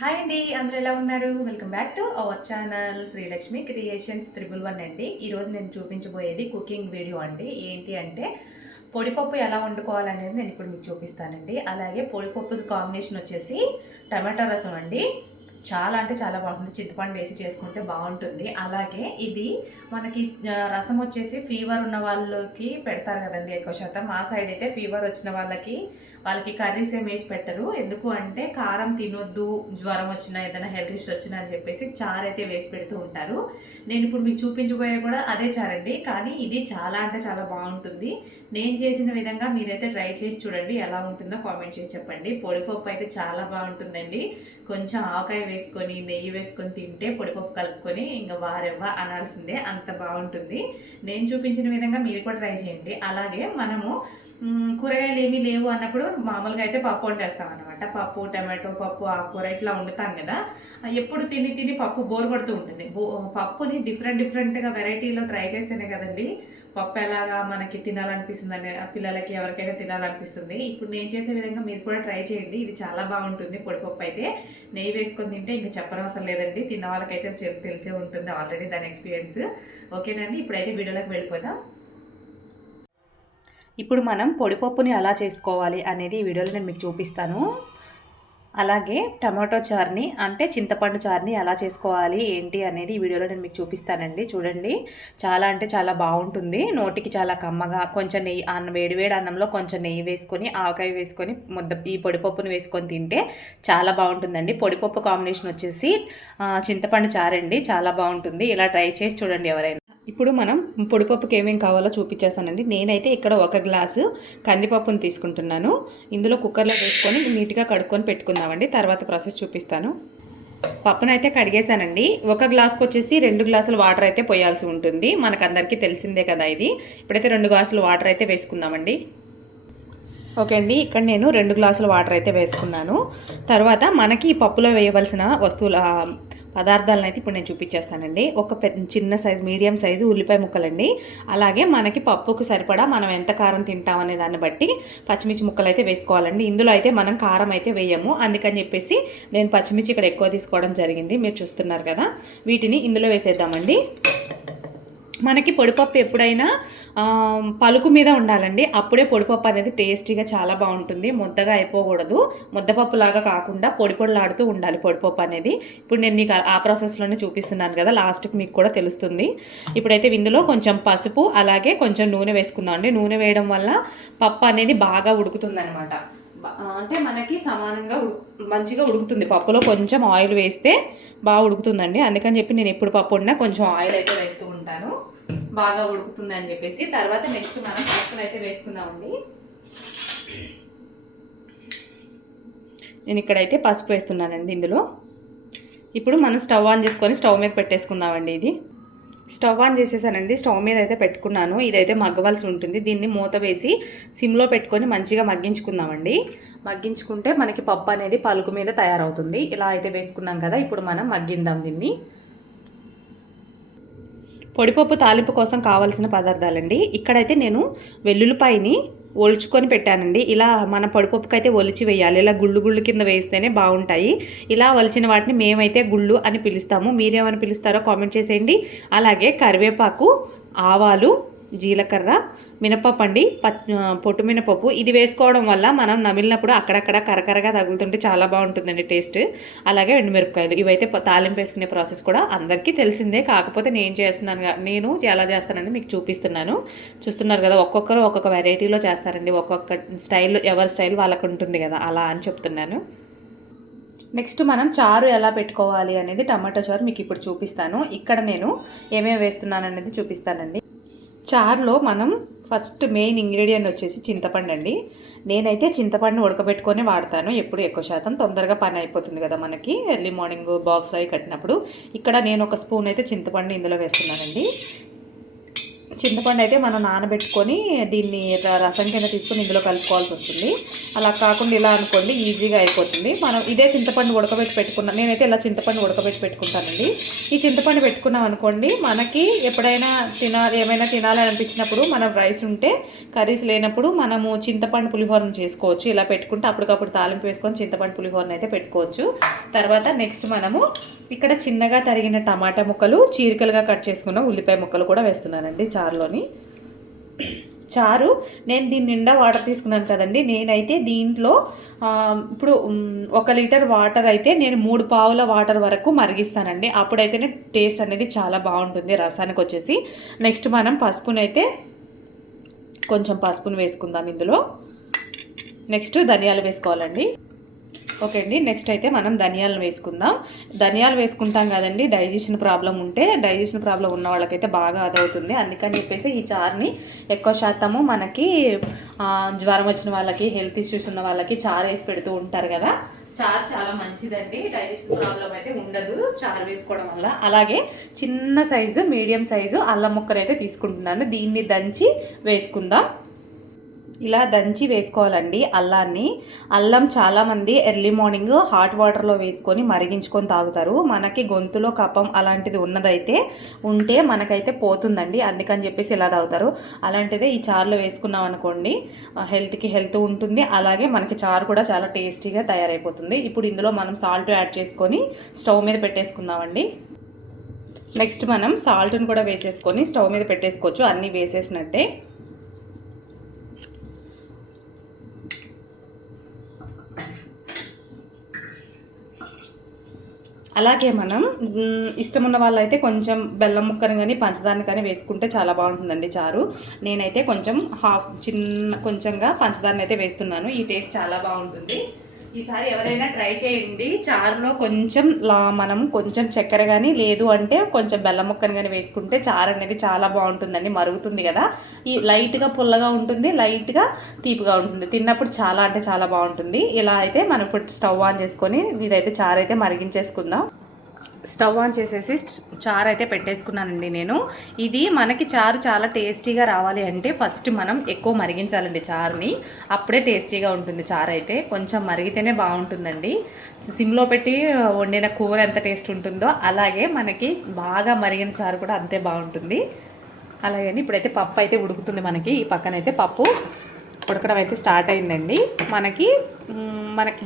Hi అండి, అందరూ ఎలా ఉన్నారు? Welcome back to our channel Srilakshmi creations 111 అండి. ఈరోజు నేను చూపించబోయేది కుకింగ్ వీడియో అండి. ఏంటి అంటే పొడిపప్పు ఎలా వండుకోవాలనేది నేను ఇప్పుడు మీకు చూపిస్తానండి. అలాగే పొడిపప్పుకి కాంబినేషన్ వచ్చేసి టమాటో రసం అండి. చాలా అంటే చాలా బాగుంటుంది. చింతపండు వేసి చేసుకుంటే బాగుంటుంది. అలాగే ఇది మనకి రసం వచ్చేసి ఫీవర్ ఉన్న వాళ్ళకి పెడతారు కదండి ఎక్కువ శాతం. మా సైడ్ అయితే ఫీవర్ వచ్చిన వాళ్ళకి కర్రీస్ ఏం వేసి పెట్టరు. ఎందుకు అంటే కారం తినొద్దు, జ్వరం వచ్చినా ఏదైనా హెల్త్ ఇష్యూ వచ్చినా అని చెప్పేసి చారు అయితే వేసి పెడుతూ ఉంటారు. నేను ఇప్పుడు మీకు చూపించబోయే కూడా అదే చారండి. కానీ ఇది చాలా అంటే చాలా బాగుంటుంది. నేను చేసిన విధంగా మీరైతే ట్రై చేసి చూడండి, ఎలా ఉంటుందో కామెంట్ చేసి చెప్పండి. పొడిపప్పు అయితే చాలా బాగుంటుందండి. కొంచెం ఆవకాయ వేసుకొని నెయ్యి వేసుకొని తింటే పొడిపప్పు కలుపుకొని ఇంకా వారెవ్వ అనాల్సిందే, అంత బాగుంటుంది. నేను చూపించిన విధంగా మీరు కూడా ట్రై చేయండి. అలాగే మనము కూరగాయలు ఏమీ లేవు అన్నప్పుడు మామూలుగా అయితే పప్పు వండేస్తాం అనమాట. పప్పు, టమాటో పప్పు, ఆకుకూర ఇట్లా వండుతాం కదా. ఎప్పుడు తిని తిని పప్పు బోర్ పడుతూ ఉంటుంది. పప్పుని డిఫరెంట్గా వెరైటీలో ట్రై చేస్తేనే కదండి పప్పు ఎలాగా మనకి తినాలనిపిస్తుంది అనే పిల్లలకి ఎవరికైనా తినాలనిపిస్తుంది. ఇప్పుడు నేను చేసే విధంగా మీరు కూడా ట్రై చేయండి. ఇది చాలా బాగుంటుంది. పొడిపప్పు అయితే నెయ్యి వేసుకొని తింటే ఇంకా చెప్పనవసరం లేదండి. తిన్న వాళ్ళకైతే తెలిసే ఉంటుంది ఆల్రెడీ దాని ఎక్స్పీరియన్స్. ఓకేనండి, ఇప్పుడైతే వీడియోలోకి వెళ్ళిపోదాం. ఇప్పుడు మనం పొడిపప్పుని ఎలా చేసుకోవాలి అనేది ఈ వీడియోలో నేను మీకు చూపిస్తాను. అలాగే టమాటో చారుని అంటే చింతపండు చారుని ఎలా చేసుకోవాలి ఏంటి అనేది ఈ వీడియోలో నేను మీకు చూపిస్తానండి. చూడండి, చాలా అంటే చాలా బాగుంటుంది. నోటికి చాలా కమ్మగా, కొంచెం నెయ్యి వేడివేడి అన్నంలో కొంచెం నెయ్యి వేసుకొని ఆవకాయ వేసుకొని ఈ పొడిపప్పుని వేసుకొని తింటే చాలా బాగుంటుందండి. పొడిపప్పు కాంబినేషన్ వచ్చేసి చింతపండు చారండి, చాలా బాగుంటుంది. ఇలా ట్రై చేసి చూడండి ఎవరైనా. ఇప్పుడు మనం పొడిపప్పుకి ఏమేమి కావాలో చూపించేస్తానండి. నేనైతే ఇక్కడ 1 గ్లాసు కందిపప్పును తీసుకుంటున్నాను. ఇందులో కుక్కర్లో వేసుకొని నీట్గా కడుక్కొని పెట్టుకుందామండి. తర్వాత ప్రాసెస్ చూపిస్తాను. పప్పునైతే కడిగేసానండి. 1 గ్లాస్కి వచ్చేసి 2 గ్లాసుల వాటర్ అయితే పోయాల్సి ఉంటుంది. మనకందరికీ తెలిసిందే కదా ఇది. ఇప్పుడైతే 2 గ్లాసుల వాటర్ అయితే వేసుకుందామండి. ఓకే అండి, ఇక్కడ నేను 2 గ్లాసుల వాటర్ అయితే వేసుకున్నాను. తర్వాత మనకి ఈ పప్పులో వేయవలసిన పదార్థాలను అయితే ఇప్పుడు నేను చూపించేస్తానండి. ఒక చిన్న సైజు మీడియం సైజు ఉల్లిపాయ ముక్కలండి. అలాగే మనకి పప్పుకు సరిపడా మనం ఎంత కారం తింటామనే దాన్ని బట్టి పచ్చిమిర్చి ముక్కలు అయితే వేసుకోవాలండి. ఇందులో అయితే మనం కారం అయితే వేయము, అందుకని చెప్పేసి నేను పచ్చిమిర్చి ఇక్కడ ఎక్కువ తీసుకోవడం జరిగింది. మీరు చూస్తున్నారు కదా, వీటిని ఇందులో వేసేద్దామండి. మనకి పొడిపప్పు ఎప్పుడైనా పలుకు మీద ఉండాలండి. అప్పుడే పొడిపప్పు అనేది టేస్టీగా చాలా బాగుంటుంది. ముద్దగా అయిపోకూడదు, ముద్దపప్పు లాగా కాకుండా పొడి పొడిలాడుతూ ఉండాలి పొడిపప్పు అనేది. ఇప్పుడు నేను మీకు ఆ ప్రాసెస్లోనే చూపిస్తున్నాను కదా, లాస్ట్కి మీకు కూడా తెలుస్తుంది. ఇప్పుడైతే ఇందులో కొంచెం పసుపు అలాగే కొంచెం నూనె వేసుకుందాం అండి. నూనె వేయడం వల్ల పప్పు అనేది బాగా ఉడుకుతుంది అనమాట. అంటే మనకి సమానంగా మంచిగా ఉడుకుతుంది. పప్పులో కొంచెం ఆయిల్ వేస్తే బాగా ఉడుకుతుందండి. అందుకని చెప్పి నేను ఎప్పుడు పప్పు వండినా కొంచెం ఆయిల్ అయితే వేస్తూ ఉంటాను, బాగా ఉడుకుతుంది అని చెప్పేసి. తర్వాత నెక్స్ట్ మనం పప్పును అయితే వేసుకుందామండి. నేను ఇక్కడైతే పసుపు వేస్తున్నానండి ఇందులో. ఇప్పుడు మనం స్టవ్ ఆన్ చేసుకొని స్టవ్ మీద పెట్టేసుకుందామండి. ఇది స్టవ్ ఆన్ చేసేసానండి. స్టవ్ మీద అయితే పెట్టుకున్నాను. ఇదైతే మగ్గవలసి ఉంటుంది. దీన్ని మూత వేసి సిమ్లో పెట్టుకొని మంచిగా మగ్గించుకుందామండి. మగ్గించుకుంటే మనకి పప్పు అనేది పలుకు మీద తయారవుతుంది. ఇలా అయితే వేసుకున్నాం కదా, ఇప్పుడు మనం మగ్గిందాం దీన్ని. పొడిపప్పు తాలింపు కోసం కావాల్సిన పదార్థాలండి. ఇక్కడైతే నేను వెల్లుల్లిపాయని ఒలుచుకొని పెట్టానండి. ఇలా మన పొడిపప్పుకి అయితే ఒలిచి వేయాలి. ఇలా గుళ్ళు కింద వేస్తేనే బాగుంటాయి. ఇలా ఒలిచిన వాటిని మేమైతే గుళ్ళు అని పిలుస్తాము. మీరేమని పిలుస్తారో కామెంట్ చేసేయండి. అలాగే కరివేపాకు, ఆవాలు, జీలకర్ర, మినపప్పు అండి, పొట్టు మినపప్పు. ఇది వేసుకోవడం వల్ల మనం నమిలినప్పుడు అక్కడక్కడ కరకరగా తగులుతుంటే చాలా బాగుంటుందండి టేస్ట్. అలాగే ఎండుమిరపకాయలు. ఇవైతే తాలింపు వేసుకునే ప్రాసెస్ కూడా అందరికీ తెలిసిందే. కాకపోతే నేను ఎలా చేస్తానండి మీకు చూపిస్తున్నాను. చూస్తున్నారు కదా, ఒక్కొక్కరు ఒక్కొక్క వెరైటీలో చేస్తారండి. ఒక్కొక్క స్టైల్, ఎవరి స్టైల్ వాళ్ళకు ఉంటుంది కదా, అలా అని చెప్తున్నాను. నెక్స్ట్ మనం చారు ఎలా పెట్టుకోవాలి అనేది, టమాటో చారు మీకు ఇప్పుడు చూపిస్తాను. ఇక్కడ నేను ఏమేమి వేస్తున్నాను అనేది చూపిస్తానండి. చారులో మనం ఫస్ట్ మెయిన్ ఇంగ్రీడియంట్ వచ్చేసి చింతపండు అండి. నేనైతే చింతపండుని ఉడకబెట్టుకొని వాడతాను ఎప్పుడు. ఎక్కువ శాతం తొందరగా పని అయిపోతుంది కదా మనకి, ఎర్లీ మార్నింగ్ బాక్స్ అవి కట్టినప్పుడు. ఇక్కడ నేను 1 స్పూన్ అయితే చింతపండు ఇందులో వేస్తున్నానండి. చింతపండు అయితే మనం నానబెట్టుకొని దీన్ని రసం కింద తీసుకొని ఇందులో కలుపుకోవాల్సి వస్తుంది. అలా కాకుండా ఇలా అనుకోండి ఈజీగా అయిపోతుంది. మనం ఇదే చింతపండు ఉడకబెట్టి పెట్టుకున్నాం, నేనైతే ఇలా చింతపండు ఉడకబెట్టి పెట్టుకుంటానండి. ఈ చింతపండు పెట్టుకున్నాం అనుకోండి, మనకి ఎప్పుడైనా ఏమైనా తినాలని అనిపించినప్పుడు మనం రైస్ ఉంటే కర్రీస్ లేనప్పుడు మనము చింతపండు పులిహోరను చేసుకోవచ్చు. ఇలా పెట్టుకుంటే అప్పటికప్పుడు తాలింపు వేసుకొని చింతపండు పులిహోరను అయితే పెట్టుకోవచ్చు. తర్వాత నెక్స్ట్ మనము ఇక్కడ చిన్నగా తరిగిన టమాటా ముక్కలు, చీరికలుగా కట్ చేసుకున్న ఉల్లిపాయ ముక్కలు కూడా వేస్తున్నానండి చారులోని. చారు నేను దీని నిండా వాటర్ తీసుకున్నాను కదండి, నేనైతే దీంట్లో ఇప్పుడు 1 లీటర్ వాటర్ అయితే నేను 3 పావుల వాటర్ వరకు మరిగిస్తానండి. అప్పుడైతేనే టేస్ట్ అనేది చాలా బాగుంటుంది రసానికి వచ్చేసి. నెక్స్ట్ మనం పసుపునైతే కొంచెం పసుపును వేసుకుందాం ఇందులో. నెక్స్ట్ ధనియాలు వేసుకోవాలండి. ఓకే అండి, నెక్స్ట్ అయితే మనం ధనియాలు వేసుకుందాం. ధనియాలు వేసుకుంటాం కదండి, డైజెషన్ ప్రాబ్లం ఉన్న వాళ్ళకైతే బాగా అదవుతుంది. అందుకని చెప్పేసి ఈ చారుని ఎక్కువ శాతము మనకి జ్వరం వచ్చిన వాళ్ళకి, హెల్త్ ఇష్యూస్ ఉన్న వాళ్ళకి చారు వేసి పెడుతూ ఉంటారు కదా. చారు చాలా మంచిదండి, డైజెషన్ ప్రాబ్లం అయితే ఉండదు చారు వేసుకోవడం వల్ల. అలాగే చిన్న సైజు, మీడియం సైజు అల్లం ముక్కలు అయితే తీసుకుంటున్నాను. దీన్ని దంచి వేసుకుందాం. ఇలా దంచి వేసుకోవాలండి అల్లాన్ని. అల్లం చాలామంది ఎర్లీ మార్నింగ్ హాట్ వాటర్లో వేసుకొని మరిగించుకొని తాగుతారు. మనకి గొంతులో కఫం అలాంటిది ఉన్నదైతే ఉంటే మనకైతే పోతుందండి, అందుకని చెప్పేసి ఇలా తాగుతారు. అలాంటిదే ఈ చారులో వేసుకున్నాం అనుకోండి, హెల్త్కి హెల్త్ ఉంటుంది. అలాగే మనకి చారు కూడా చాలా టేస్టీగా తయారైపోతుంది. ఇప్పుడు ఇందులో మనం సాల్ట్ యాడ్ చేసుకొని స్టవ్ మీద పెట్టేసుకుందామండి. నెక్స్ట్ మనం సాల్ట్ని కూడా వేసేసుకొని స్టవ్ మీద పెట్టేసుకోవచ్చు, అన్నీ వేసేసినట్టే. అలాగే మనం ఇష్టం ఉన్న వాళ్ళైతే కొంచెం బెల్లం ముక్కను కానీ పంచదారని కానీ వేసుకుంటే చాలా బాగుంటుందండి చారు. నేనైతే కొంచెం కొంచెంగా పంచదారని అయితే వేస్తున్నాను. ఈ టేస్ట్ చాలా బాగుంటుంది. ఈసారి ఎవరైనా ట్రై చేయండి. చారులో మనం కొంచెం చక్కెర కానీ లేదు అంటే కొంచెం బెల్లం ముక్కను కానీ వేసుకుంటే చారు అనేది చాలా బాగుంటుందండి. మరుగుతుంది కదా, ఈ లైట్గా పుల్లగా ఉంటుంది, లైట్గా తీపిగా ఉంటుంది. తిన్నప్పుడు చాలా అంటే చాలా బాగుంటుంది. ఇలా అయితే మనం ఇప్పుడు స్టవ్ ఆన్ చేసుకొని ఇదైతే చారు అయితే మరిగించేసుకుందాం. స్టవ్ ఆన్ చేసేసి చారు అయితే పెట్టేసుకున్నానండి నేను. ఇది మనకి చారు చాలా టేస్టీగా రావాలి అంటే ఫస్ట్ మనం ఎక్కువ మరిగించాలండి చారుని, అప్పుడే టేస్టీగా ఉంటుంది. చారు అయితే కొంచెం మరిగితేనే బాగుంటుందండి. సిమ్లో పెట్టి వండిన కూర ఎంత టేస్ట్ ఉంటుందో అలాగే మనకి బాగా మరిగిన చారు కూడా అంతే బాగుంటుంది. అలాగే ఇప్పుడైతే పప్పు అయితే ఉడుకుతుంది మనకి. ఈ పక్కనైతే పప్పు ఉడకడం అయితే స్టార్ట్ అయిందండి. మనకి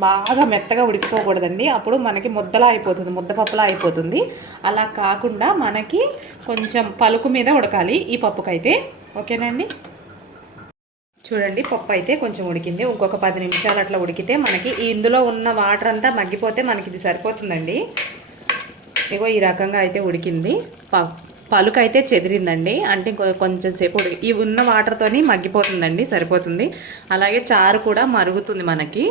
బాగా మెత్తగా ఉడికిపోకూడదండి, అప్పుడు మనకి ముద్దలా అయిపోతుంది, ముద్దపప్పులా అయిపోతుంది. అలా కాకుండా మనకి కొంచెం పలుకు మీద ఉడకాలి ఈ పప్పుకైతే. ఓకేనండి, చూడండి పప్పు అయితే కొంచెం ఉడికింది. ఇంకొక 10 నిమిషాలు అట్లా ఉడికితే మనకి ఇందులో ఉన్న వాటర్ అంతా మగ్గిపోతే మనకి ఇది సరిపోతుందండి. ఇగో ఈ రకంగా అయితే ఉడికింది. పలుకు అయితే చెదిరిందండి, అంటే కొంచెం సేపు ఈ ఉన్న వాటర్తోని మగ్గిపోతుందండి, సరిపోతుంది. అలాగే చారు కూడా మరుగుతుంది, మనకి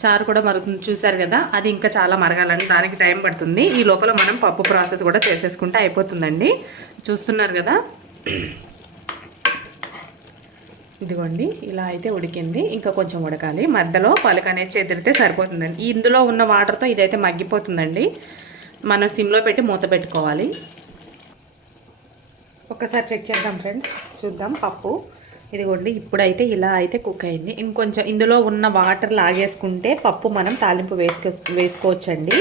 చారు కూడా మరుగుతుంది. చూసారు కదా, అది ఇంకా చాలా మరగాలని దానికి టైం పడుతుంది. ఈ లోపల మనం పప్పు ప్రాసెస్ కూడా చేసేసుకుంటే అయిపోతుందండి. చూస్తున్నారు కదా, ఇదిగోండి ఇలా అయితే ఉడికింది. ఇంకా కొంచెం ఉడకాలి, మధ్యలో పలుకు అనేది చెదిరితే సరిపోతుందండి. ఇందులో ఉన్న వాటర్తో ఇదైతే మగ్గిపోతుందండి. మనం సిమ్లో పెట్టి మూత పెట్టుకోవాలి. ఒకసారి చెక్ చేద్దాం ఫ్రెండ్స్, చూద్దాం పప్పు. ఇదిగోండి ఇప్పుడైతే ఇలా అయితే కుక్ అయింది. ఇంకొంచెం ఇందులో ఉన్న వాటర్ లాగేసుకుంటే పప్పు మనం తాలింపు వేసుకోవచ్చండి.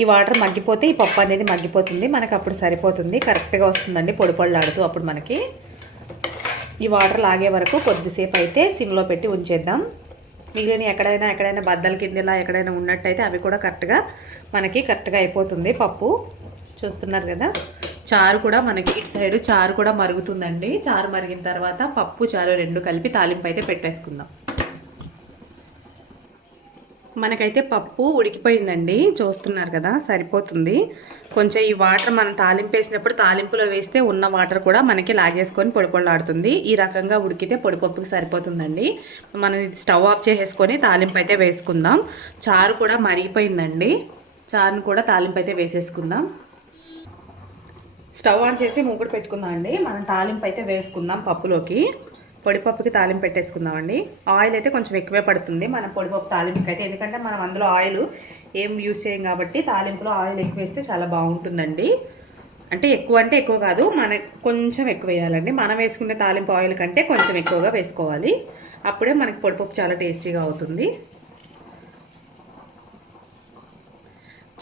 ఈ వాటర్ మగ్గిపోతే ఈ పప్పు అనేది మగ్గిపోతుంది, మనకు అప్పుడు సరిపోతుంది, కరెక్ట్గా వస్తుందండి పొడి పొడిలాడుతూ. అప్పుడు మనకి ఈ వాటర్ లాగే వరకు కొద్దిసేపు అయితే సిమ్లో పెట్టి ఉంచేద్దాం. మిగిలిన ఎక్కడైనా బద్దల కిందలా ఎక్కడైనా ఉన్నట్టయితే అవి కూడా కరెక్ట్గా అయిపోతుంది పప్పు. చూస్తున్నారు కదా, చారు కూడా మనకి ఇటు సైడ్ చారు కూడా మరుగుతుందండి. చారు మరిగిన తర్వాత పప్పు చారు రెండు కలిపి తాలింపు అయితే పెట్టేసుకుందాం. మనకైతే పప్పు ఉడికిపోయిందండి, చూస్తున్నారు కదా, సరిపోతుంది. కొంచెం ఈ వాటర్ మనం తాలింపు వేసినప్పుడు తాలింపులో వేస్తే ఉన్న వాటర్ కూడా మనకి లాగేసుకొని పొడి పొడిలాడుతుంది. ఈ రకంగా ఉడికితే పొడిపప్పుకి సరిపోతుందండి. మనం స్టవ్ ఆఫ్ చేసేసుకొని తాలింపు అయితే వేసుకుందాం. చారు కూడా మరిగిపోయిందండి, చారును కూడా తాలింపు అయితే వేసేసుకుందాం. స్టవ్ ఆన్ చేసి మూకుడు పెట్టుకుందాం అండి. మనం తాలింపు అయితే వేసుకుందాం పప్పులోకి. పొడిపప్పుకి తాలింపు పెట్టేసుకుందామండి. ఆయిల్ అయితే కొంచెం ఎక్కువే పడుతుంది మనం పొడిపప్పు తాలింపుకి అయితే, ఎందుకంటే మనం అందులో ఆయిల్ ఏం యూజ్ చేయం కాబట్టి తాలింపులో ఆయిల్ ఎక్కువ వేస్తే చాలా బాగుంటుందండి. అంటే ఎక్కువ కాదు, కొంచెం ఎక్కువ వేయాలండి. మనం వేసుకునే తాలింపు ఆయిల్ కంటే కొంచెం ఎక్కువగా వేసుకోవాలి. అప్పుడే మనకి పొడిపప్పు చాలా టేస్టీగా అవుతుంది.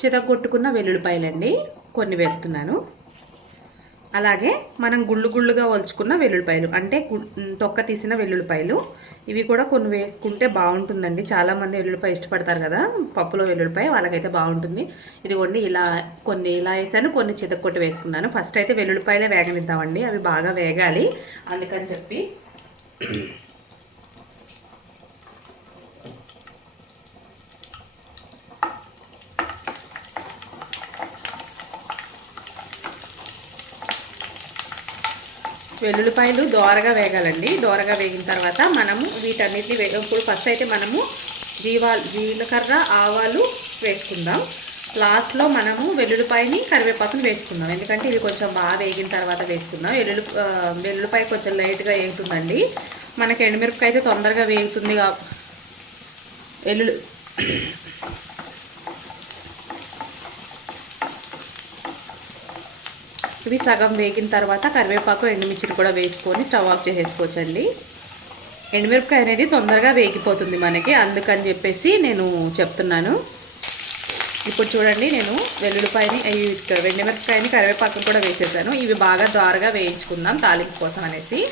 చితగొట్టుకున్న వెల్లుల్లిపాయలండి కొన్ని వేస్తున్నాను. అలాగే మనం గుళ్ళుగా ఒలుచుకున్న వెల్లుల్లిపాయలు, అంటే తొక్క తీసిన వెల్లుల్లిపాయలు, ఇవి కూడా కొన్ని వేసుకుంటే బాగుంటుందండి. చాలామంది వెల్లుల్లిపాయ ఇష్టపడతారు కదా, పప్పులో వెల్లుల్లిపాయ, వాళ్ళకైతే బాగుంటుంది. ఇదిగోండి కొన్ని ఇలా వేసాను, కొన్ని చితక్కొట్టి వేసుకున్నాను. ఫస్ట్ అయితే వెల్లుల్లిపాయలే వేగనిద్దామండి, అవి బాగా వేగాలి. అందుకని చెప్పి వెల్లుల్లిపాయలు దోరగా వేగాలండి. దోరగా వేగిన తర్వాత మనము వీటన్నిటిని ఇప్పుడు ఫస్ట్ అయితే మనము జీలకర్ర, ఆవాలు వేసుకుందాం. లాస్ట్లో మనము వెల్లుల్లిపాయని, కరివేపాకుని వేసుకుందాం. ఎందుకంటే ఇవి కొంచెం బాగా వేగిన తర్వాత వేసుకుందాం. వెల్లుల్లిపాయ కొంచెం లైట్గా వేగుతుందండి. మనకి ఎండుమిరపకాయ అయితే తొందరగా వేగుతుంది. ఇవి సగం వేగిన తర్వాత కరివేపాకు, ఎండుమిర్చిని కూడా వేసుకొని స్టవ్ ఆఫ్ చేసేసుకోవచ్చండి. ఎండుమిరపకాయ అనేది తొందరగా వేగిపోతుంది మనకి, అందుకని చెప్పేసి నేను చెప్తున్నాను. ఇప్పుడు చూడండి, నేను ఎండుమిరపకాయని, కరివేపాకుని కూడా వేసేసాను. ఇవి బాగా దోరగా వేయించుకుందాం తాలింపు కోసం అనేసి.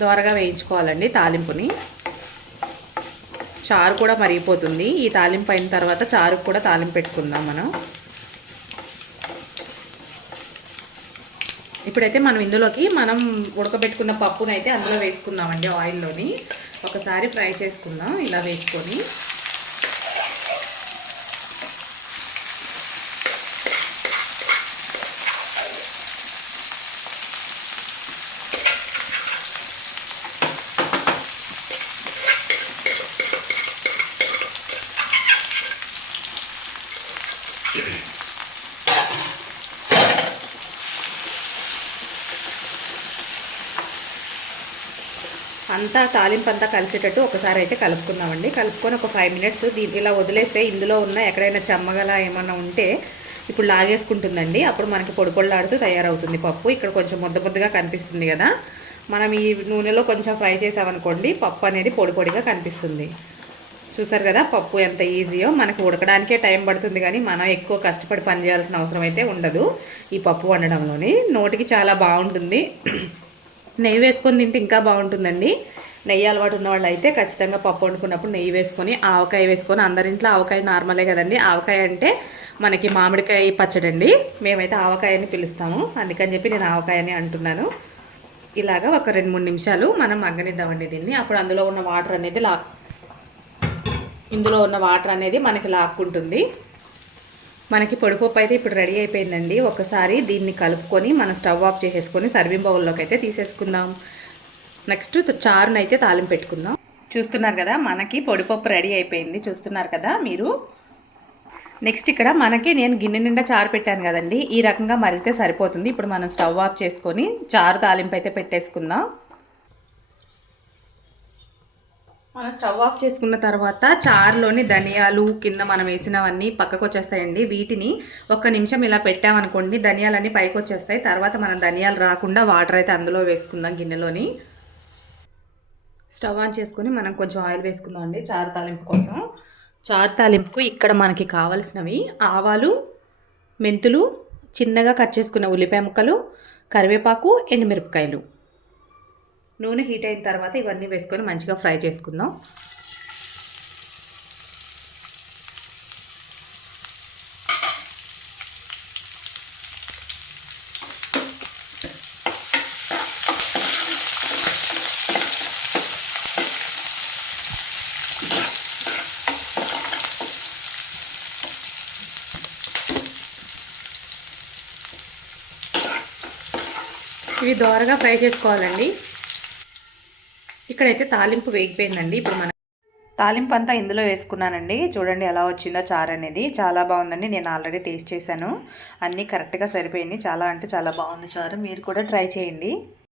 దోరగా వేయించుకోవాలండి తాలింపుని. చారు కూడా మరిగిపోతుంది. ఈ తాలింపు అయిన తర్వాత చారుకు కూడా తాలింపు పెట్టుకుందాం మనం. ఇప్పుడైతే మనం ఇందులోకి మనం ఉడకబెట్టుకున్న పప్పును అయితే అందులో వేసుకుందామండి. ఆయిల్లోని ఒకసారి ఫ్రై చేసుకుందాం ఇలా వేసుకొని. అంతా తాలింపు అంతా కలిసేటట్టు ఒకసారి అయితే కలుపుకుందామండి. కలుపుకొని ఒక 5 మినిట్స్ ఇలా వదిలేస్తే ఇందులో ఉన్న ఎక్కడైనా చెమ్మగల ఏమన్నా ఉంటే ఇప్పుడు లాగేసుకుంటుందండి. అప్పుడు మనకి పొడి పొడిలాడుతూ తయారవుతుంది పప్పు. ఇక్కడ కొంచెం ముద్దగా కనిపిస్తుంది కదా, మనం ఈ నూనెలో కొంచెం ఫ్రై చేసామనుకోండి పప్పు అనేది పొడి పొడిగా కనిపిస్తుంది. చూసారు కదా పప్పు ఎంత ఈజీయో. మనకు ఉడకడానికే టైం పడుతుంది కానీ మనం ఎక్కువ కష్టపడి పని చేయాల్సిన అవసరం అయితే ఉండదు ఈ పప్పు వండడంలోని. నోటికి చాలా బాగుంటుంది. నెయ్యి వేసుకొని తింటే ఇంకా బాగుంటుందండి. నెయ్యి అలవాటు ఉన్న వాళ్ళు అయితే ఖచ్చితంగా పప్పు వండుకున్నప్పుడు నెయ్యి వేసుకొని, ఆవకాయ వేసుకొని, అందరింట్లో ఆవకాయ నార్మలే కదండి. ఆవకాయ అంటే మనకి మామిడికాయ పచ్చడి అండి, మేమైతే ఆవకాయని పిలుస్తాము, అందుకని చెప్పి నేను ఆవకాయని అంటున్నాను. ఇలాగా ఒక 2-3 నిమిషాలు మనం మగ్గనిద్దామండి దీన్ని. అప్పుడు ఇందులో ఉన్న వాటర్ అనేది మనకి లాక్కుంటుంది. మనకి పొడిపప్పు అయితే ఇప్పుడు రెడీ అయిపోయిందండి. ఒకసారి దీన్ని కలుపుకొని మనం స్టవ్ ఆఫ్ చేసేసుకొని సర్వింగ్ బౌల్లోకి అయితే తీసేసుకుందాం. నెక్స్ట్ చారుని అయితే తాలింపు పెట్టుకుందాం. చూస్తున్నారు కదా మనకి పొడిపప్పు రెడీ అయిపోయింది, చూస్తున్నారు కదా మీరు. నెక్స్ట్ ఇక్కడ నేను గిన్నె నిండా చారు పెట్టాను కదండి, ఈ రకంగా మరిగితే సరిపోతుంది. ఇప్పుడు మనం స్టవ్ ఆఫ్ చేసుకొని చారు తాలింపు అయితే పెట్టేసుకుందాం. మనం స్టవ్ ఆఫ్ చేసుకున్న తర్వాత చారులోని ధనియాలు కింద మనం వేసినవన్నీ పక్కకు వచ్చేస్తాయండి. వీటిని 1 నిమిషం ఇలా పెట్టామనుకోండి ధనియాలన్నీ పైకి వచ్చేస్తాయి. తర్వాత మనం ధనియాలు రాకుండా వాటర్ అయితే అందులో వేసుకుందాం గిన్నెలోని. స్టవ్ ఆన్ చేసుకొని మనం కొంచెం ఆయిల్ వేసుకుందాం అండి చారు తాలింపు కోసం. చారు తాలింపుకు ఇక్కడ మనకి కావాల్సినవి ఆవాలు, మెంతులు, చిన్నగా కట్ చేసుకున్న ఉల్లిపాయ ముక్కలు, కరివేపాకు, ఎండుమిరపకాయలు. నూనె హీట్ అయిన తర్వాత ఇవన్నీ వేసుకొని మంచిగా ఫ్రై చేసుకుందాం. ఇవి దోరగా ఫ్రై చేసుకోవాలండి. ఇక్కడైతే తాలింపు వేగిపోయిందండి. ఇప్పుడు తాలింపు అంతా ఇందులో వేసుకున్నానండి. చూడండి ఎలా వచ్చిందో చారు అనేది. చాలా బాగుందండి. నేను ఆల్రెడీ టేస్ట్ చేశాను. అన్నీ కరెక్ట్గా సరిపోయింది. చాలా అంటే చాలా బాగుంది చారు. మీరు కూడా ట్రై చేయండి.